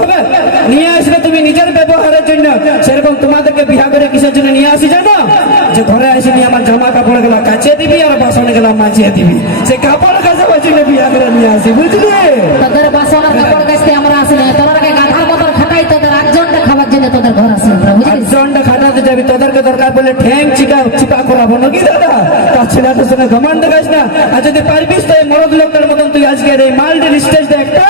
হবে নিয়ে আসলে তুমি নিজের ব্যবহারের জন্য। সেরকম তোমাদেরকে বিয়া করে কিসের জন্য নিয়ে আসি জানো? যে ঘরে এসে নিয়ে আমার জামা কাপড়গুলো কাচিয়ে দিবি আর বাসনে গুলো মাছিয়ে দিবি। সে কাপড় কাচাবার জন্য বিয়া করে নিয়ে আসি বুঝলি? তোদের বাসনের কাপড় কাচতে আমরা আসি না। তোদেরকে গাধার মতন খাটাই তোদের একজনটা খাবার জন্য তোদের ঘর আসি আমরা আর বুঝলি? জনটা খাটাতে যাবি তোদেরকে দরকার পড়লে ঠ্যাং চিকা চিপা করাবো নাকি দাদা? তার ছেলেটার সঙ্গে ঘমান দেখাস না। আর যদি পারবিস তো এই মরদ লোকটার মতন তুই আজকের এই মাল্টির স্টেজ দে একটা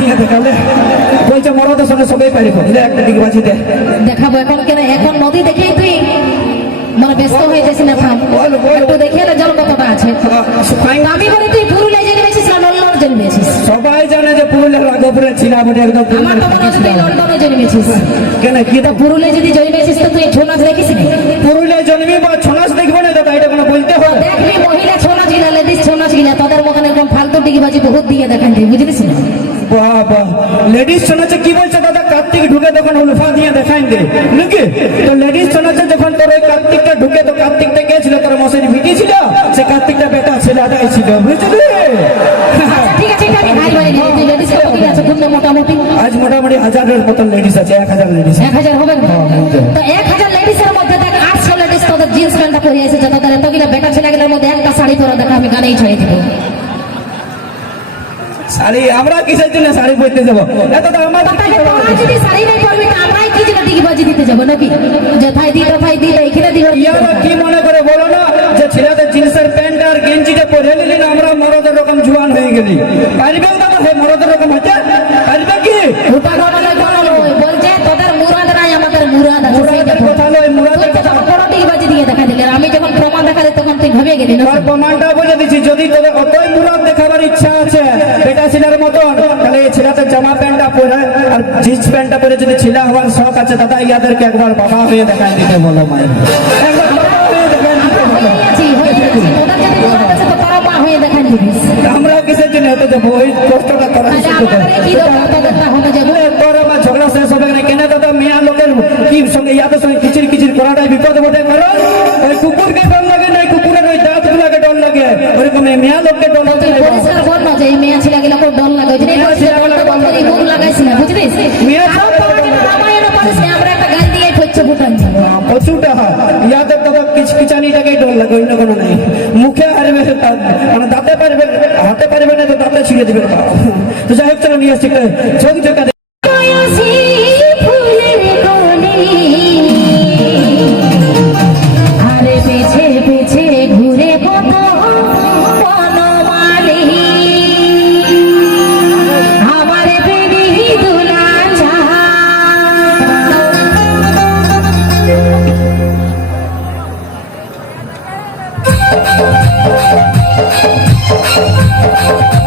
দিয়ে দেখালে বলছে মরদের সঙ্গে সবাই পারিব লে একটা ঠিক বাজি দে। দেখাবো এখন কেন এখন নদী দেখেই তুই মানে ব্যস্ত হয়ে যাচ্ছি না থাম। একটু দেখে এলে জল কতটা আছে। আমি বলি তুই পুরুলিয়া জন্মেছিস না লন্ডন জন্মেছিস সবাই জানে যে পুরুলিয়ার রাঘবপুরে ছিলাম এটা একদম আমার তো মনে হচ্ছে তুই লন্ডনে জন্মেছিস কেন কি তো পুরুলিয়া যদি জন্মেছিস তো তুই ছৌ নাচ দেখিস নি? পুরুলিয়া জন্মি বা ছনাস দেখব না দাদা এটা কোনো বলতে হয় দেখবি মহিলা ছৌ নাচ গিলা লেডিস ছৌ নাচ গিলা তোদের মতন এরকম বহুত দিয়ে দেখান বুঝলিস না লেডিস শোনাচ্ছে কি বলছে দাদা? কার্তিক ঢুকে তখন উলফা দিয়ে দেখাই দে নাকি? তো লেডিস শোনাচ্ছে যখন তোর ওই কার্তিকটা ঢুকে তো কার্তিকটা কে ছিল? তোর মশাই ভিটি ছিল? সে কার্তিকটা বেটা ছেলে আদায় ছিল বুঝলি? আচ্ছা ঠিক আছে আমি তুই লেডিস কত কি আছে খুব মোটামুটি। আজ মোটামুটি হাজারের মতন লেডিস আছে এক হাজার লেডিস এক হাজার হবে? না? তো এক হাজার লেডিসের মধ্যে দেখ আটশো লেডিস তোদের জিন্স প্যান্টটা পরে এসেছে। তোদের এতগুলো বেটা ছেলেগুলোর মধ্যে একটা শাড়ি তোরা দেখা আমি গানেই ছড়িয়ে দিব। শাড়ি আমরা কিসের জন্য শাড়ি পরতে যাব? এত তো আমাদের কি যদি শাড়ি নাই পরবি তা আমরাই কি যেটা ডিগিবাজি দিতে যাব নাকি? যথায় দি তথায় দি এইখানে দিব ইয়ারা কি মনে করে বলো না যে ছেলেদের জিন্সের প্যান্ট আর গেঞ্জিটা পরে নিলি না আমরা মরদের রকম জুয়ান হয়ে গেলি? পারবে দাদা হে মরদের রকম হতে? পারবে কি? ওটা ঘটনা নয় বলছে তোদের মুরাদ নাই আমাদের মুরাদ আছে মুরাদের কথা নয়, মুরাদের কথা। ডিগিবাজি দিয়ে দেখা দিলি আমি যখন প্রমাণ দেখালি তখন তুই ভেবে গেলি না প্রমাণটা বলে দিচ্ছি যদি তোদের অতই মুরাদ দেখাবার ইচ্ছা আছে বেটা ছেলের মতন তাহলে এই ছেলেদের জামা প্যান্টটা পরে আর জিন্স প্যান্টটা পরে যদি ছেলে হওয়ার শখ আছে দাদা ইয়াদেরকে একবার বাবা হয়ে দেখায় দিতে বলো মায়ের। একবার বাবা হয়ে দেখায় দিতে বলো। গেছি, গেছি। তোদের যদি মুরাদ আছে তো তারা মা দেখান দিবিস আমরাও কিসের জন্য হতে যাব ওই কষ্টটা করার তাহলে জন্য। আমাদের কি দরকার তোদেরটা হতে যাবে? বলে, তোর আমার ঝগড়া শেষ হবে না কেন দাদা মেয়া লোকের কি সঙ্গে ইয়াদের সঙ্গে কিচির কিচির করাটাই বিপদ বটে কারণ ওই কুকুরকে ডর লাগে না কুকুরের ওই দাঁত গুলাকে ডর লাগে। ওরকম এই মেয়া লোককে ডর তো লাগে প্রচুরটা হয়। ইয়াদের দাদা কিচ কিচানিটাকেই ডর লাগে অন্য কোনো নেই। মুখে হারবে মানে দাঁতে পারবে হাতে পারবে না তো দাঁতে ছিঁড়ে দিবে। তো যাই হোক, চলো নিয়ে আসছি চোখা Thank you.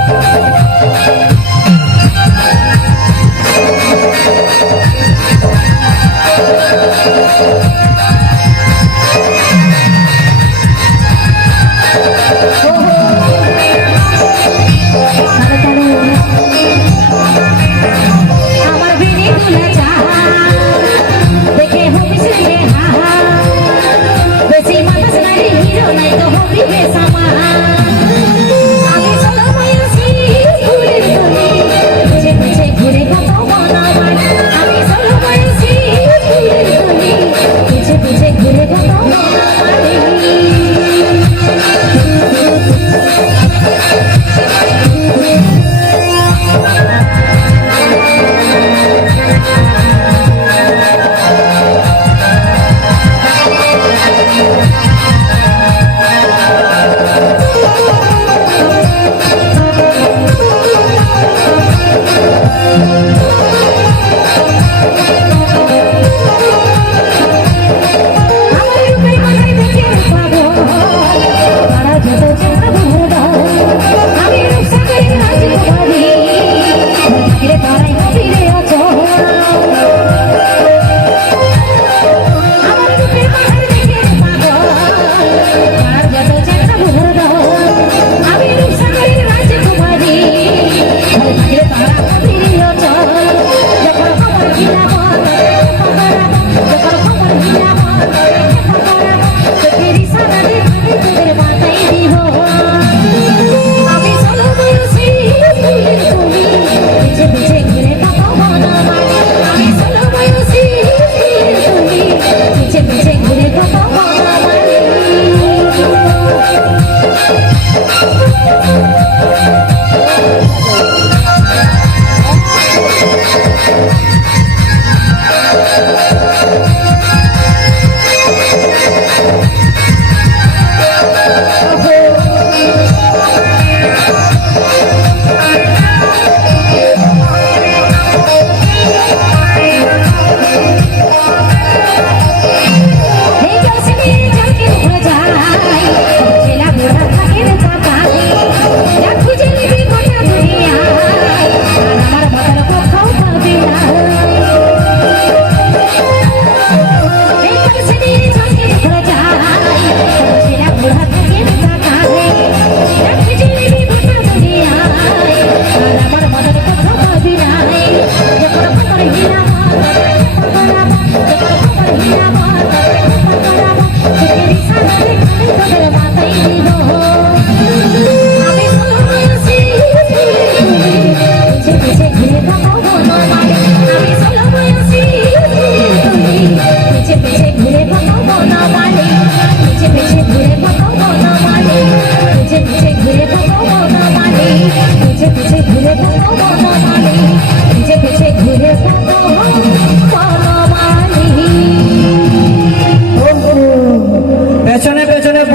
Look at me.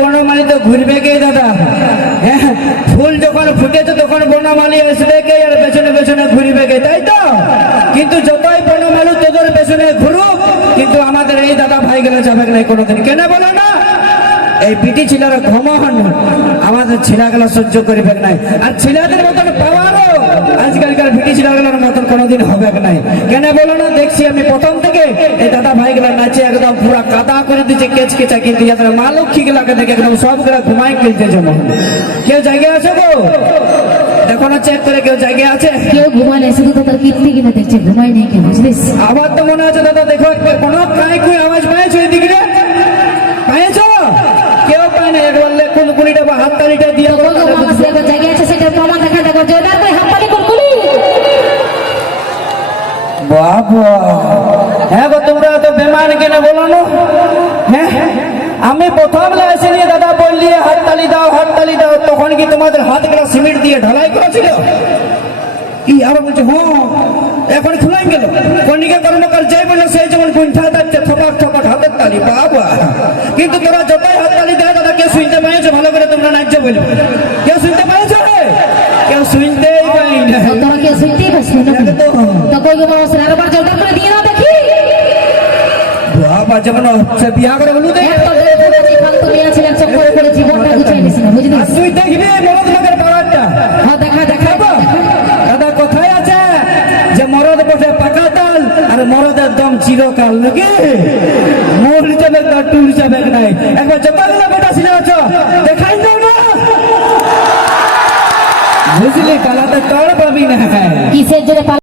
বনমালী তো ঘুরবে কে দাদা? হ্যাঁ, ফুল যখন ফুটেছে তখন বর্ণমালি আসবে কে? আর পেছনে পেছনে ঘুরবে কে? তাই তো? কিন্তু যতই বনমালী তোদের পেছনে ঘুরুক কিন্তু আমাদের এই দাদা ভাই গেলে যাবে না কোনোদিন। কেন বলো না? এই পিটি ছিলার ঘমন আমাদের ছেলেগুলো সহ্য করবে নাই। আর ছেলেদের মতন পাওয়ারও আজকালকার পিটি ছেলেগুলোর মতন কোনোদিন হবে নাই। কেন বলো না? দেখছি আমি প্রথম থেকে। এই দাদা ভাইগুলো নাচে একদম পুরা কাদা করে দিচ্ছে কেচ কেচা কিন্তু যাদের মা লক্ষ্মী গুলাকে দেখে একদম সবগুলা ঘুমাই খেলতে যেমন কেউ জায়গায় আছে গো? দেখো না চেক করে কেউ জায়গায় আছে? কেউ ঘুমায় না শুধু তোদের কীর্তি কিনে দেখছে ঘুমায় নেই কেউ বুঝলিস? আবার তো মনে আছে দাদা দেখো কোনো কাই কুই আওয়াজ পাইছো এদিকে? রে? পাইছো? কেউ পায় না একবার বা হাত তালিটা দিয়ে মামা দেখো জায়গা আছে সেটা দেখা দেখো বাবা। হ্যাঁ গো তোমরা তো বেমান কেন বলো না? হ্যাঁ? আমি প্রথম আসিনি দাদা বললি হাততালি দাও হাততালি দাও। তখন কি তোমাদের হাতগুলো সিমেন্ট দিয়ে ঢালাই করেছিল? কি আবার বলছে? হ্যাঁ। এখন খুলাই গেল। কর্ণিকা কর্মকার যাই বলল সেই যেমন কুণ্ঠা যাচ্ছে থপাট থপাট হাতের তালি। বাবা। কিন্তু তোরা যতই হাততালি দেয় দাদা কেউ শুনতে পাইছো? ভালো করে তোমরা নাচছ বলবে কেউ শুনতে পাইছো কেউ শুনতেই পাই না তো তোরা কে শুনতেই না তো। কই গো মামা সেরা আরেকবার জলটা করে দিয়ে দাও দেখি। বাবা যেমন বিয়া করে বলু দে চিরকাল নাকি? মূল যাবে না টুল যাবে নাই। একবার যতগুলো বেটা ছিল আছো দেখাই দাও না। বুঝলি পালাতে তড় পাবি না কিসের জন্য